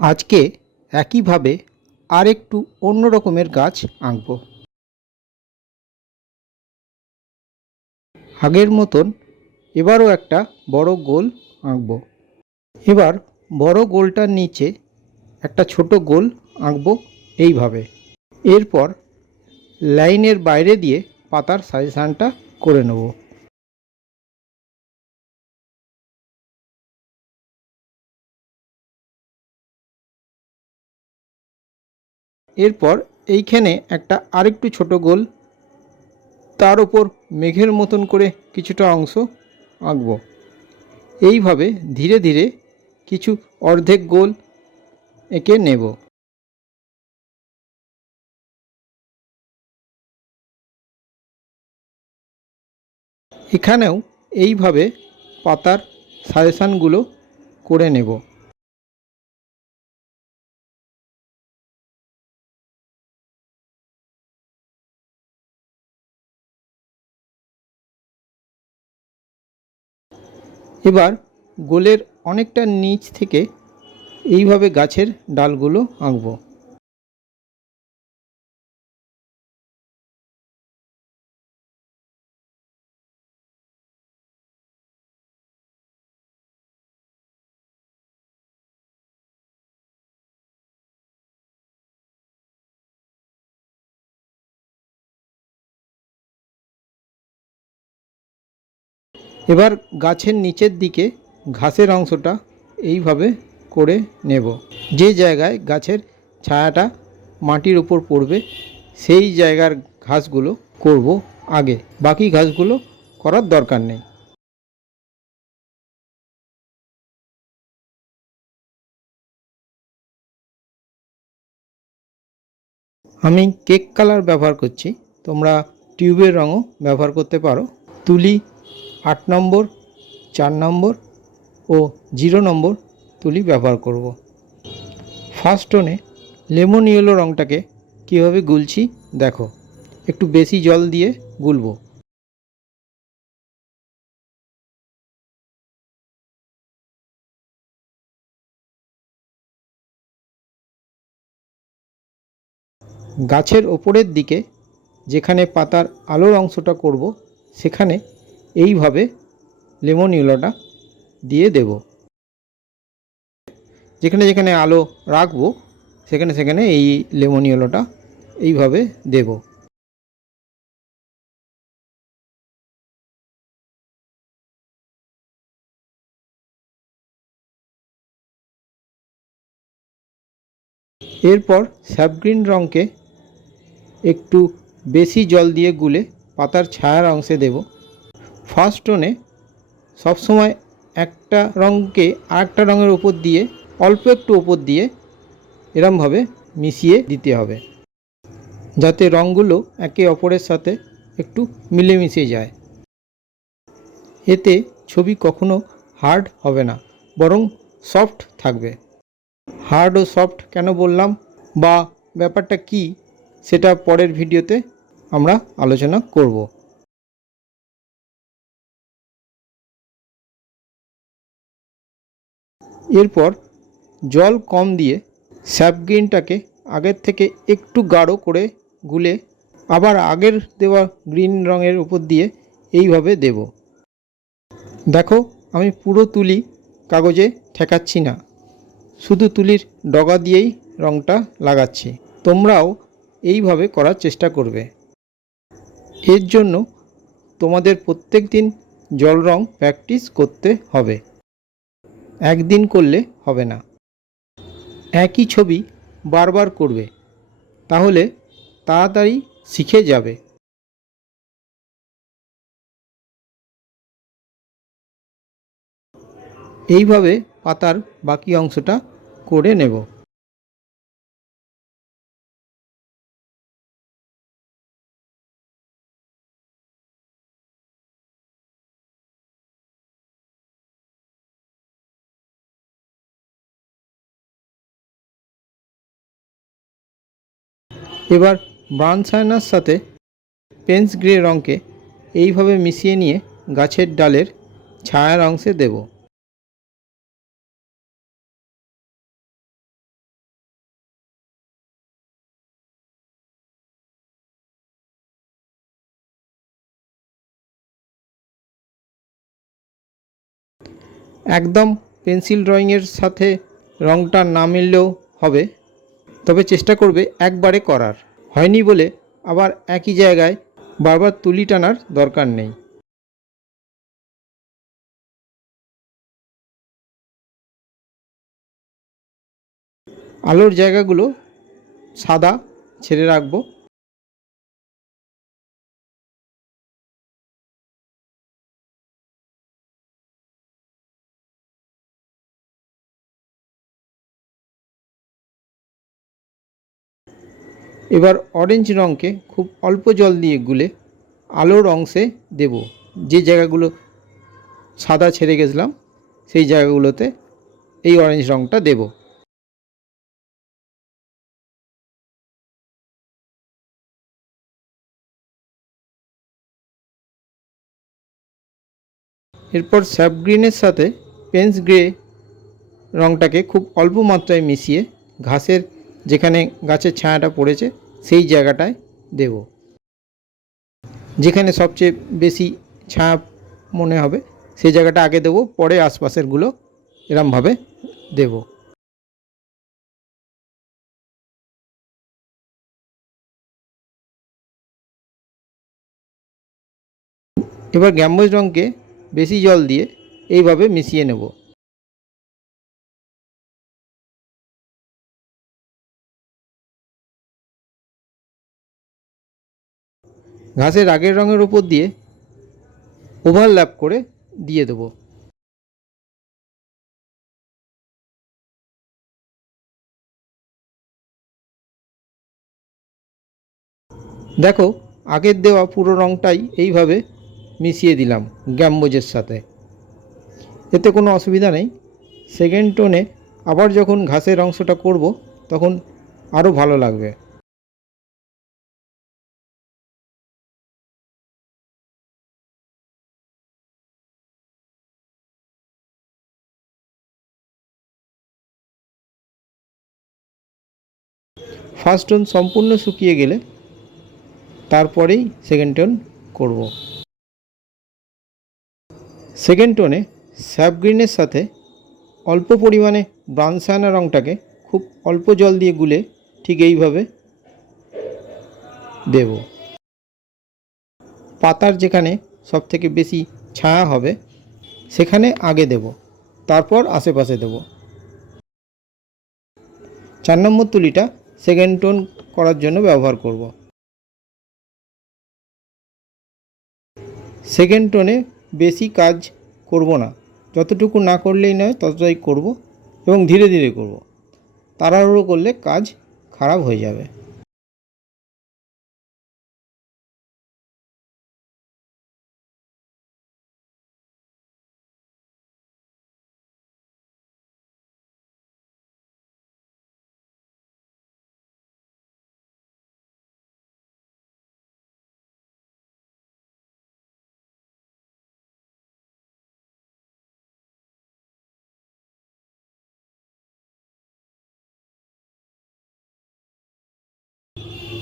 আজকে একইভাবে আরেকটু অন্য রকমের গাছ আঁকব। আগের মতন এবারও একটা বড় গোল আঁকব। এবার বড় গোলটার নিচে একটা ছোট গোল আঁকব এইভাবে। এরপর লাইনের বাইরে দিয়ে পাতার সাজেশানটা করে নেব। এরপর এইখানে একটা আরেকটু ছোট গোল, তার ওপর মেঘের মতন করে কিছুটা অংশ আঁকব। এইভাবে ধীরে ধীরে কিছু অর্ধেক গোল এঁকে নেব। এখানেও এইভাবে পাতার সাজেশানগুলো করে নেব। এবার গোলের অনেকটা নিচ থেকে এইভাবে গাছের ডালগুলো আঁকব। এবার গাছের নিচের দিকে ঘাসের অংশটা এইভাবে করে নেব। যে জায়গায় গাছের ছায়াটা মাটির উপর পড়বে সেই জায়গার ঘাসগুলো করব আগে, বাকি ঘাসগুলো করার দরকার নেই। আমি কেক কালার ব্যবহার করছি, তোমরা টিউবের রঙও ব্যবহার করতে পারো। তুলি 8 নম্বর, 4 নম্বর ও 0 নম্বর তুলি ব্যবহার করব। ফার্স্ট টোনে লেমন ইয়েলো রঙটাকে কীভাবে গুলছি দেখো। একটু বেশি জল দিয়ে গুলব। গাছের ওপরের দিকে যেখানে পাতার আলোর অংশটা করব সেখানে এইভাবে লেমন ইয়েলোটা দিয়ে দেব। যেখানে যেখানে আলো রাখবো সেখানে সেখানে এই লেমন ইয়েলোটা এইভাবে দেব। এরপর স্যাপ গ্রিন রঙকে একটু বেশি জল দিয়ে গুলে পাতার ছায়ার অংশে দেব। ফার্স্ট টোনে সবসময় একটা রঙকে আরেকটা রঙের উপর দিয়ে অল্প একটু উপর দিয়ে এরমভাবে মিশিয়ে দিতে হবে, যাতে রঙগুলো একে অপরের সাথে একটু মিলেমিশে যায়। এতে ছবি কখনো হার্ড হবে না, বরং সফট থাকবে। হার্ড ও সফট কেন বললাম বা ব্যাপারটা কি সেটা পরের ভিডিওতে আমরা আলোচনা করব। এরপর জল কম দিয়ে স্যাপ গ্রিনটাকে আগের থেকে একটু গাঢ় করে গুলে আবার আগের দেওয়া গ্রিন রঙের উপর দিয়ে এইভাবে দেব। দেখো, আমি পুরো তুলি কাগজে ঠেকাচ্ছি না, শুধু তুলির ডগা দিয়েই রঙটা লাগাচ্ছি। তোমরাও এইভাবে করার চেষ্টা করবে। এর জন্য তোমাদের প্রত্যেক দিন জল রঙ প্র্যাকটিস করতে হবে, একদিন করলে হবে না। একই ছবি বারবার করবে, তাহলে তাড়াতাড়ি শিখে যাবে। এইভাবে পাতার বাকি অংশটা করে নেব। এবার ব্রাউন সাইনার সাথে পেন্স গ্রে রঙকে এইভাবে মিশিয়ে নিয়ে গাছের ডালের ছায়ার অংশে দেব। একদম পেন্সিল ড্রয়িংয়ের সাথে রঙটা না মিললেও হবে, তবে চেষ্টা করবে একবারে করার। হয়নি বলে আবার একই জায়গায় বারবার তুলি টানার দরকার নেই। আলোর জায়গাগুলো সাদা ছেড়ে রাখবো। এবার অরেঞ্জ রঙকে খুব অল্প জল দিয়ে গুলে আলোর অংশে দেব। যে জায়গাগুলো সাদা ছেড়ে গেছিলাম সেই জায়গাগুলোতে এই অরেঞ্জ রঙটা দেব। এরপর স্যাপ গ্রিনের সাথে পেন্স গ্রে রঙটাকে খুব অল্প মাত্রায় মিশিয়ে ঘাসের যেখানে গাছের ছায়াটা পড়েছে সেই জায়গাটায় দেব। যেখানে সবচেয়ে বেশি ছায়া মনে হবে সেই জায়গাটা আগে দেব, পরে আশপাশেরগুলো এরমভাবে দেব। এবার গ্যাম্বুজ রঙকে বেশি জল দিয়ে এইভাবে মিশিয়ে নেব। ঘাসের আগের রঙের উপর দিয়ে ওভারল্যাপ করে দিয়ে দেব। দেখো, আগের দেওয়া পুরো রঙটাই এইভাবে মিশিয়ে দিলাম গ্যাম্বুজের সাথে। এতে কোনো অসুবিধা নেই। সেকেন্ড টোনে আবার যখন ঘাসের অংশটা করব তখন আরও ভালো লাগবে। ফার্স্ট টোন সম্পূর্ণ শুকিয়ে গেলে তারপরেই সেকেন্ড টোন করব। সেকেন্ড টোনে স্যাপ গ্রিনের সাথে অল্প পরিমাণে ব্রাউন সায়ানা রঙটাকে খুব অল্প জল দিয়ে গুলে ঠিক এইভাবে দেব। পাতার যেখানে সবথেকে বেশি ছায়া হবে সেখানে আগে দেব, তারপর আশেপাশে দেব। 4 নম্বর তুলিটা সেকেন্ড টোন করার জন্য ব্যবহার করব। সেকেন্ড টোনে বেশি কাজ করব না, যতটুকু না করলেই নয় ততটাই করব এবং ধীরে ধীরে করব। তাড়াহুড়ো করলে কাজ খারাপ হয়ে যাবে।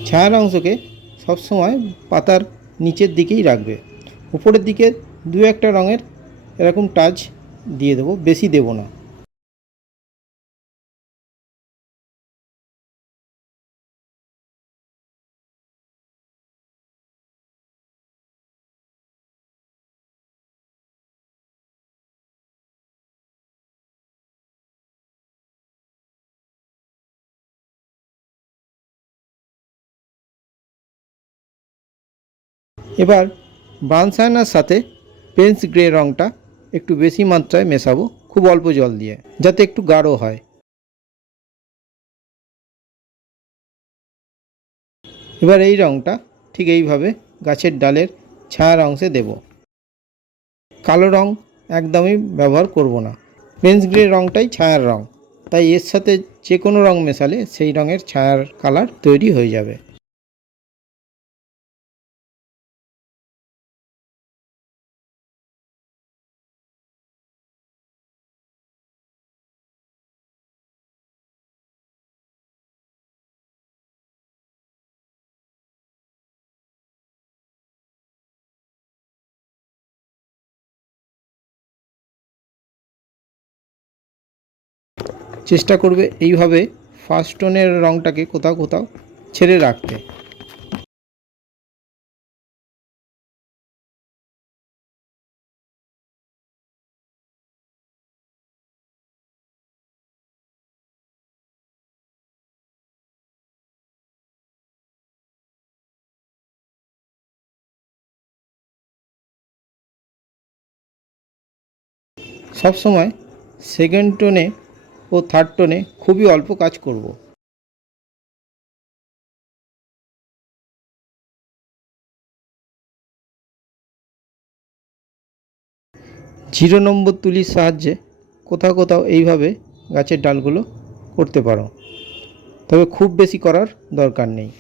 ছায়ার অংশকে সবসময় পাতার নিচের দিকেই রাখবে। উপরের দিকে দু একটা রঙের এরকম টাচ দিয়ে দেবো, বেশি দেব না। এবার ব্রাউন সায়ানার সাথে পেন্স গ্রে রঙটা একটু বেশি মাত্রায় মেশাবো, খুব অল্প জল দিয়ে, যাতে একটু গাঢ় হয়। এবার এই রঙটা ঠিক এইভাবে গাছের ডালের ছায়ার অংশে দেব। কালো রঙ একদমই ব্যবহার করব না। পেন্স গ্রে রঙটাই ছায়ার রঙ, তাই এর সাথে যে কোনো রঙ মেশালে সেই রঙের ছায়ার কালার তৈরি হয়ে যাবে। চেষ্টা করবে এইভাবে ফার্স্ট টোনের রঙটাকে কোথাও কোথাও ছেড়ে রাখতে। সব সময় সেকেন্ড টোনে ও থার্ড টোনে খুবই অল্প কাজ করব। 0 নম্বর তুলির সাহায্যে কোথাও কোথাও এইভাবে গাছের ডালগুলো করতে পারো, তবে খুব বেশি করার দরকার নেই।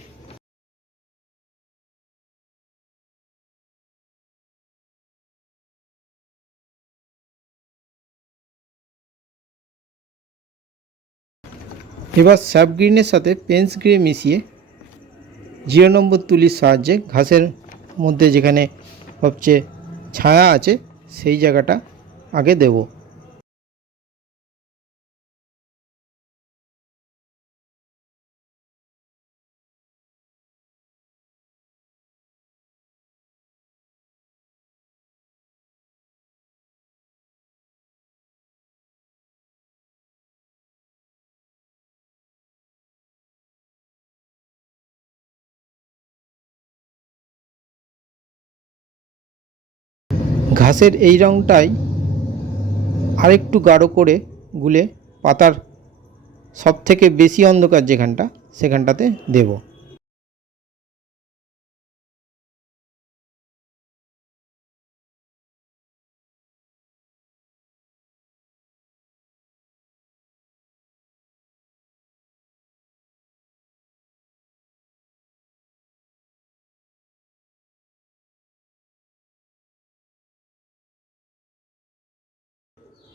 এবার স্যাপ গ্রিনের সাথে পেন্স গ্রে মিশিয়ে 0 নম্বর তুলির সাহায্যে ঘাসের মধ্যে যেখানে সবচেয়ে ছায়া আছে সেই জায়গাটা আগে দেব। ঘাসের এই রঙটাই আরেকটু গাঢ় করে গুলে পাতার সবথেকে বেশি অন্ধকার যেখানটা সেখানটাতে দেব।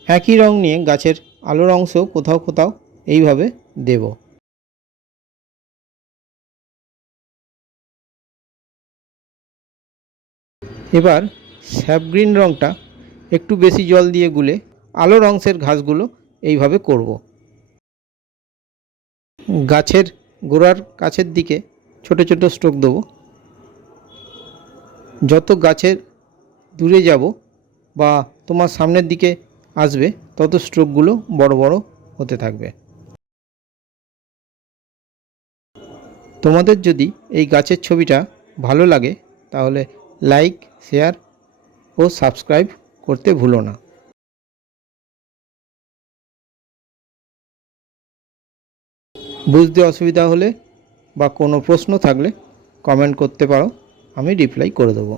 একই রং নিয়ে গাছের আলোর অংশ কোথাও কোথাও এইভাবে দেব। এবার স্যাপ গ্রিন রঙটা একটু বেশি জল দিয়ে গুলে আলোর অংশের ঘাসগুলো এইভাবে করব। গাছের গোড়ার কাছের দিকে ছোট ছোট স্ট্রোক দেবো। যত গাছের দূরে যাব বা তোমার সামনের দিকে আসবে তত স্ট্রোকগুলো বড় বড় হতে থাকবে। তোমাদের যদি এই গাছের ছবিটা ভালো লাগে তাহলে লাইক, শেয়ার ও সাবস্ক্রাইব করতে ভুলো না। বুঝতে অসুবিধা হলে বা কোনো প্রশ্ন থাকলে কমেন্ট করতে পারো, আমি রিপ্লাই করে দেবো।